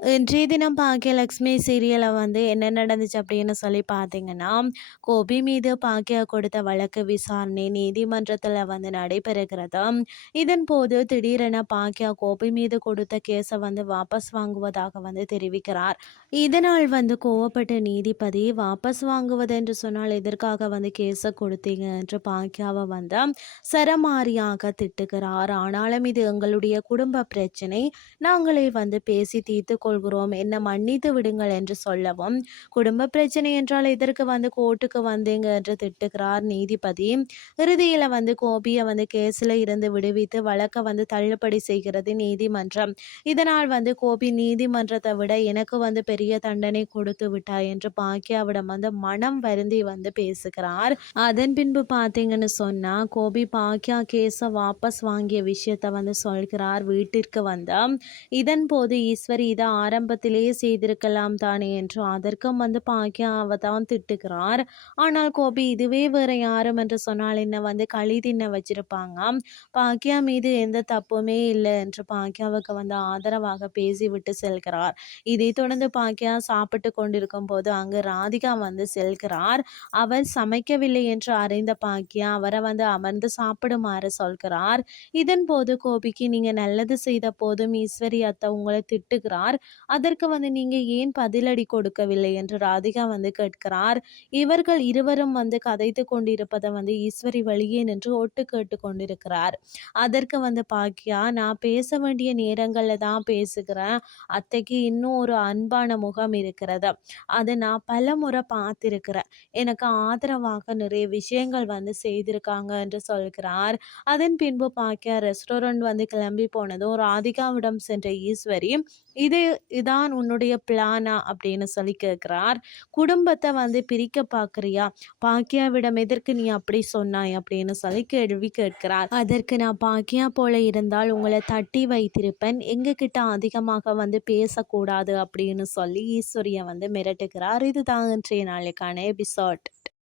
இன்றைய தினம் பாக்கியலக்ஷ்மி சீரியலை வந்து என்ன நடந்துச்சு அப்படின்னு சொல்லி பார்த்தீங்கன்னா கோபி மீது பாக்கியா கொடுத்த வழக்கு விசாரணை நீதிமன்றத்தில் வந்து நடைபெறுகிறது. இதன் போது திடீரென பாக்கியா கோபி மீது கொடுத்த கேஸை வந்து வாபஸ் வாங்குவதாக வந்து தெரிவிக்கிறார். இதனால் வந்து கோவப்பட்ட நீதிபதி வாபஸ் வாங்குவது என்று சொன்னால் எதற்காக வந்து கேஸை கொடுத்தீங்க? என்று பாக்கியாவை வந்து சரமாரியாக திட்டுகிறார். ஆனாலும் இது எங்களுடைய குடும்ப பிரச்சனை. நாங்களே வந்து பேசி தீர்த்து கொள்கிறோம் என்ன மன்னித்து விடுங்கள் என்று சொல்லவும் குடும்ப பிரச்சனை என்றால் இதற்கு வந்து கோர்ட்டுக்கு வந்தீங்க என்று திட்டுகிறார் நீதிபதி. இறுதியில் வந்து கோபியை வந்து கேஸில் இருந்து விடுவித்து வழக்கை வந்து தள்ளுபடி செய்கிறது நீதிமன்றம். இதனால் வந்து கோபி நீதிமன்றத்தை விட எனக்கு வந்து பெரிய தண்டனை கொடுத்து விட்டாய் என்று பாக்கியாவிடம் வந்து மனம் வருந்தி வந்து பேசுகிறார். அதன் பின்பு பார்த்தீங்கன்னு சொன்னா கோபி பாக்கியா கேஸை வாபஸ் வாங்கிய விஷயத்த வந்து சொல்கிறார் வீட்டிற்கு வந்த. இதன் போது ஈஸ்வரி இதை ஆரம்பத்திலேயே செய்திருக்கலாம் தானே என்று அதற்கும் வந்து பாக்கியா அவ தான் திட்டுகிறார். ஆனால் கோபி இதுவே வேற யாரும் என்று சொன்னால் என்ன வந்து களி தின்ன வச்சிருப்பாங்க பாக்கியா மீது எந்த தப்புமே இல்லை என்று பாக்கியாவுக்கு வந்து ஆதரவாக பேசிவிட்டு செல்கிறார். இதை தொடர்ந்து பாக்கியா சாப்பிட்டு கொண்டிருக்கும் போது அங்கு ராதிகா வந்து செல்கிறார். அவர் சமைக்கவில்லை என்று அறிந்த பாக்கியா அவரை வந்து அமர்ந்து சாப்பிடுமாறு சொல்கிறார். இதன் போது கோபிக்கு நீங்க நல்லது செய்த போதும் ஈஸ்வரி அத்தை உங்களை திட்டுகிறார். அதற்கு வந்து நீங்க ஏன் பதிலடி கொடுக்கவில்லை என்று ராதிகா வந்து கேட்கிறார். இவர்கள் இருவரும் வந்து கதைத்து கொண்டிருப்பதை வந்து ஈஸ்வரி வழியே நின்று ஒட்டு கேட்டு கொண்டிருக்கிறார். அதற்கு வந்து பாக்கியா நான் பேச வேண்டிய நேரங்கள்ல தான் பேசுகிறேன். அத்தைக்கு இன்னும் ஒரு அன்பான முகம் இருக்கிறது. அதை நான் பல முறை பார்த்திருக்கிறேன். எனக்கு ஆதரவாக நிறைய விஷயங்கள் வந்து செய்திருக்காங்க என்று சொல்கிறார். அதன் பின்பு பாக்கியா ரெஸ்டாரண்ட் வந்து கிளம்பி போனதும் ராதிகாவிடம் சென்ற ஈஸ்வரி இது இதான் உன்னுடைய பிளானா அப்படின்னு சொல்லி கேட்குறார் குடும்பத்தை வந்து பிரிக்க பார்க்குறியா பாக்கியாவிடம் எதற்கு நீ அப்படி சொன்னாய்? அப்படின்னு சொல்லி கேள்வி கேட்கிறார். அதற்கு நான் பாக்கியா போல இருந்தால் உங்களை தட்டி வைத்திருப்பேன். எங்ககிட்ட அதிகமாக வந்து பேசக்கூடாது. அப்படின்னு சொல்லி ஈஸ்வரியை வந்து மிரட்டுகிறார். இதுதான் இன்றைய நாளைக்கான எபிசோட்